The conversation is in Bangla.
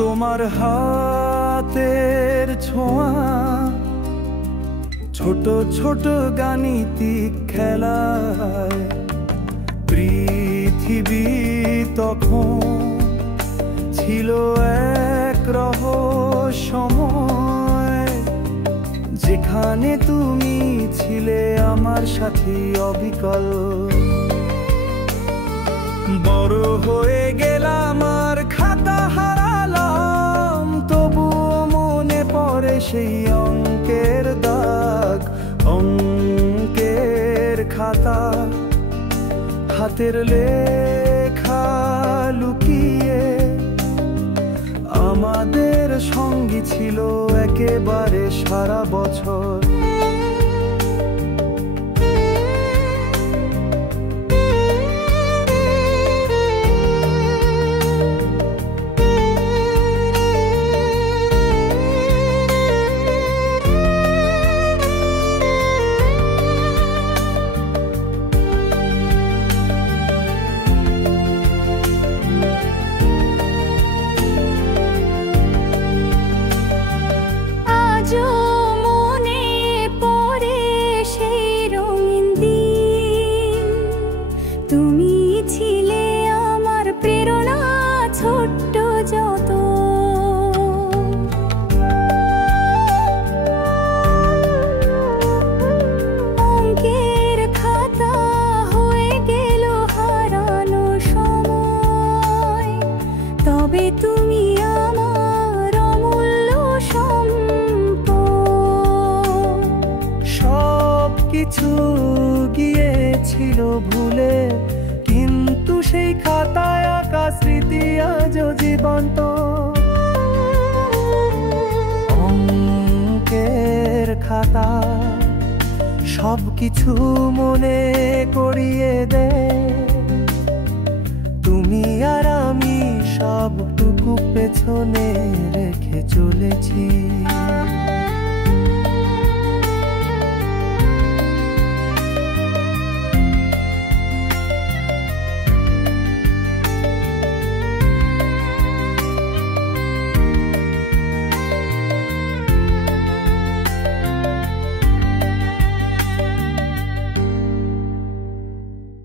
তোমার হাতের ছোঁয়া, ছোট ছোট গাণিতিক খেলায় পৃথিবী তখন ছিল এক রহস্যময়, যেখানে তুমি ছিলে আমার সাথী অবিকল। বড় হয়ে গেলাম আর খাতা হারালাম, তবুও মনে পড়ে সেই অঙ্কের দাগ, অঙ্কের খাতা, হাতের লেখা লুকিয়ে আমাদের সঙ্গী ছিল একেবারে সারা বছর। কিছু গিয়েছিল ভুলে, কিন্তু সেই খাতায় আঁকা স্মৃতি আজও জীবন্ত। অঙ্কের খাতা সবকিছু মনে করিয়ে দে, তুমি আর আমি সবটুকু পেছনে রেখে চলেছি।